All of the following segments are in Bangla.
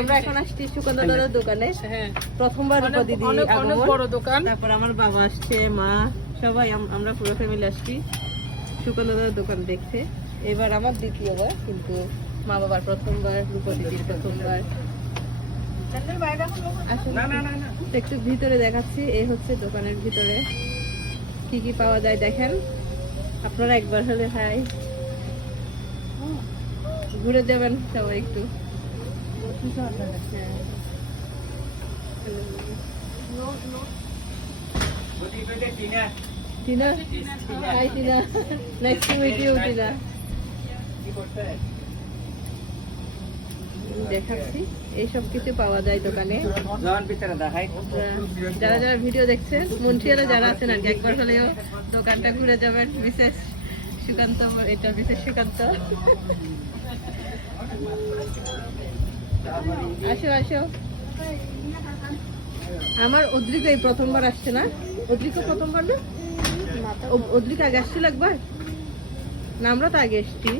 আমরা এখন আসছি দাদার দোকানে। হ্যাঁ। প্রথমবার রূপা দিদি অনেক অনেক বড় দোকান। তারপর আমার বাবা আসছে মা সবাই আমরা পুরো ফ্যামিলি আসছি। দাদার দোকান দেখতে। এবার আমার দ্বিতীয়বার কিন্তু মা বাবার প্রথমবার রূপা দিদির প্রথমবার। একটু ভিতরে দেখাচ্ছি এই হচ্ছে দোকানের ভিতরে। কি কি পাওয়া যায় দেখেন। আপনারা একবার হলে হাই। ঘুরে দেবেন সবাই একটু। টিনা? হাই টিনা। নেক্সট দেখাচ্ছি এইসব কিছু পাওয়া যায় দোকানে। যারা যারা ভিডিও দেখছেন মন্ট্রিয়ালে যারা আছেন আর কি, একবার হলেও দোকানটা ঘুরে যাবেন, বিশেষ। সুকান্ত এটা বিশেষ সুকান্ত আসো আসো। আমার অদ্রিক এই প্রথমবার আসছে না? অদ্রিক প্রথমবার না? অদ্রিক আগে আসছিল একবার? না আমরা তো আগে এসছি।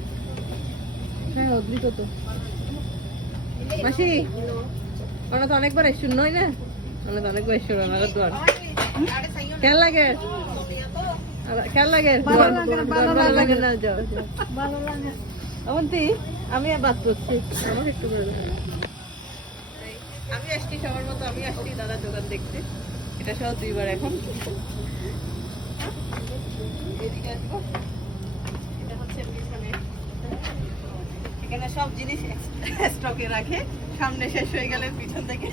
হ্যাঁ অদ্রিক তো। মাসি ওরা তো অনেকবার এসছো নয় না? ওরা তো অনেকবার এসছো ওনারা দোয়ার কেন লাগে? কেন লাগে? দোয়ার ভালো লাগে না। যাও অবন্তি আমি বাদ করছি। আমার একটু আমি আসছি সবার মতো আমি আসছি দাদার দোকান দেখতে। এটা সহ দুইবার এখন। এদিকে আসব। এটা হচ্ছে পিছনে। এখানে সব জিনিস স্টকে রাখে। সামনে শেষ হয়ে গেলে পিছন থেকে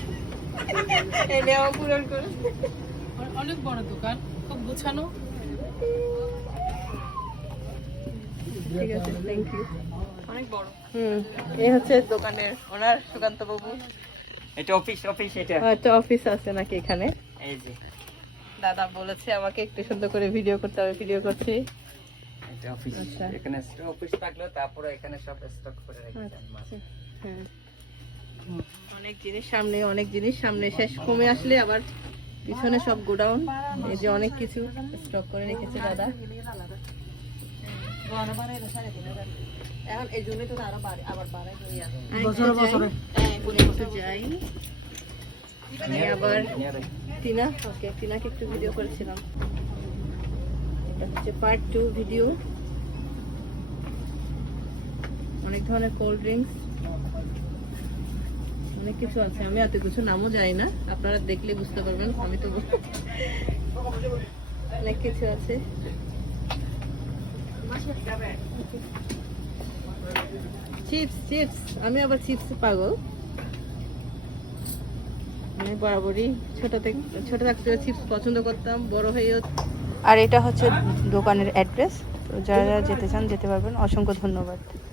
এনে পূরণ করে। অনেক বড় দোকান খুব গুছানো। ঠিক আছে থ্যাংক ইউ অনেক বড়। হুম এই হচ্ছে দোকানের ওনার সুকান্ত বাবু। এটা অফিস অফিস এটা। একটা অফিস আছে নাকি এখানে? এই যে। দাদা বলেছে আমাকে একটু সুন্দর করে ভিডিও করতে হবে ভিডিও করছি। এটা অফিস আচ্ছা। এখানে অফিস থাকল তারপরে এখানে সব স্টক করে রেখেছেন আচ্ছা, হ্যাঁ। অনেক জিনিস সামনে অনেক জিনিস সামনে। শেষ কমে আসলে আবার পিছনে সব গোডাউন এই যে অনেক কিছু স্টক করে রেখেছে দাদা। এখন এই জন্যই তো আরও আবার বাড়াই বছর বছরে। যাই। আবার টিনা ওকে টিনাকে একটু ভিডিও করেছিলাম। এটা হচ্ছে পার্ট টু ভিডিও অনেক ধরনের কোল্ড ড্রিঙ্কস অনেক কিছু আছে, আমি এত কিছু নামও জানি না। আপনারা দেখলে বুঝতে পারবেন, আমি তো অনেক কিছু আছে। চিপস চিপস আমি আবার চিপস পাগল। আমি বরাবরই ছোট থেকে ছোট থাকতে চিপস পছন্দ করতাম, বড় হয়েও আর এটা হচ্ছে দোকানের অ্যাড্রেস তো যারা যারা যেতে চান, যেতে পারবেন। অসংখ্য ধন্যবাদ।